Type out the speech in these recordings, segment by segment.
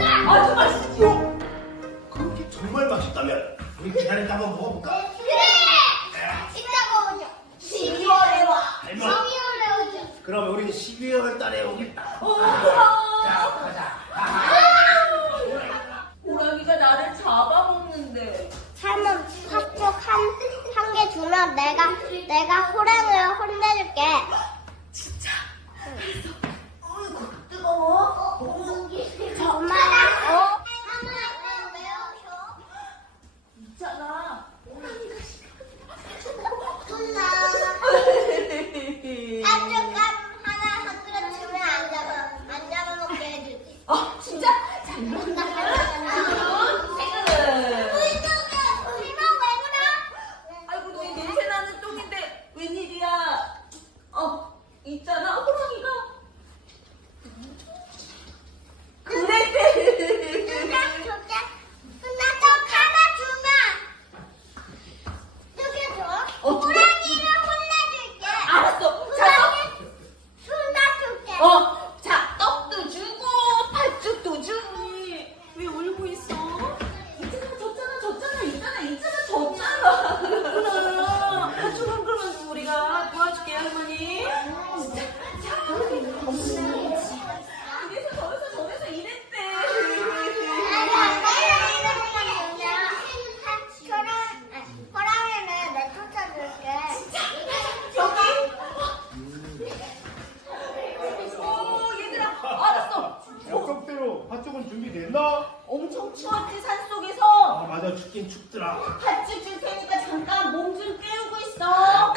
아주 맛있죠? 그렇게 정말 맛있다면 우리 기다렸다 한번 먹어볼까? 이따가 오죠. 12월에 와. 할머. 12월에 오죠. 그러면 우리는 12월 달에 오겠다. 자, 가자. 호랑이가 나를 잡아먹는데. 삶은 팥죽 한한 개 주면 내가 내가 호랑이를 혼내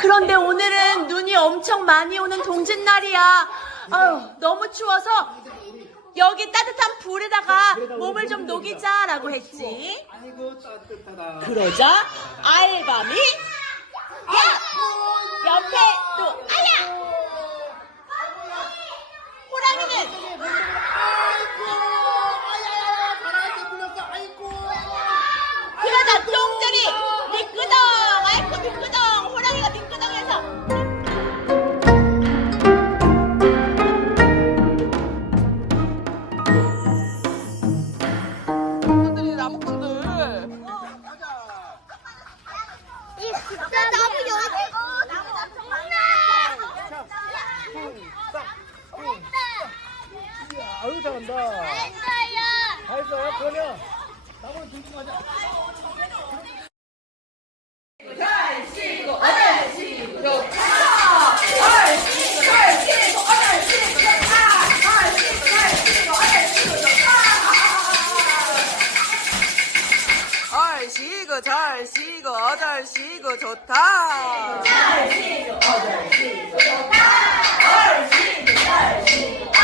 그런데 오늘은 눈이 엄청 많이 오는 동짓날이야. 아유, 너무 추워서 여기 따뜻한 불에다가 몸을 좀 녹이자라고 했지. 아이고 따뜻하다. 그러자 알밤이 야! 옆에 또 아야! 아유 잘한다. 했어요. 그러면 나무를 들고 가자. 얼씨구 절씨구 어절씨구 좋다 마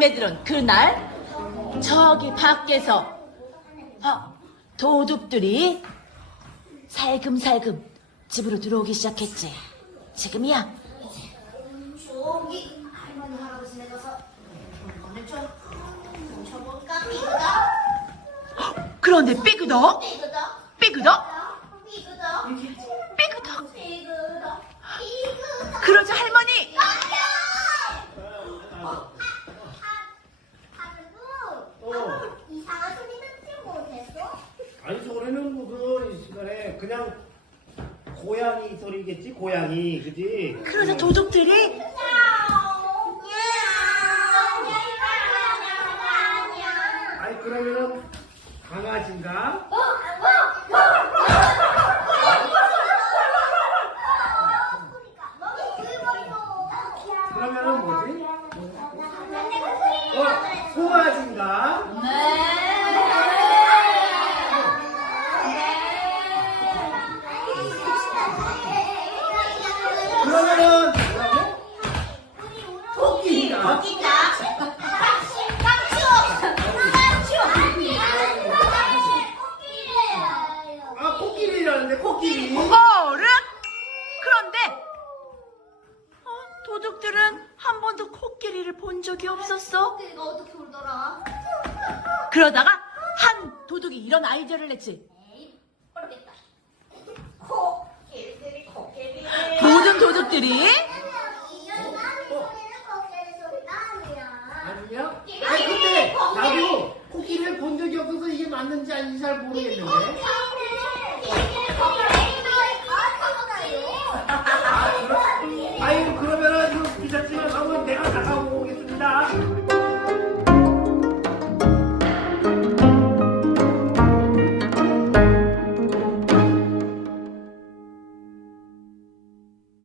음에 들은 그날 저기 밖에서 어, 도둑들이 살금살금 집으로 들어오기 시작했지. 지금이야. 저기 할머니 할아버지네 가서 좀 훔쳐볼까? 삐그덕? 그런데 삐그덕? 삐그덕, 삐그덕 삐그덕. 삐그덕 삐그덕 그러자 할머니 어. 이상한 소리 듣지 못했어? 아니 소리는 무슨 이 시간에 그냥 고양이 소리겠지 고양이 그지? 그러자 도둑들이 아니 그러면은 강아지인가? 어른? 그런데 어, 도둑들은 한 번도 코끼리를 본 적이 없었어. 이거 어떻게 울더라? 그러다가 한 도둑이 이런 아이디어를 냈지. 에이, 모르겠다. 코끼리, 코끼리. 모든 도둑들이 아유 그러면은 그 이거 비자증을 한번 내가 다가오고 오겠습니다.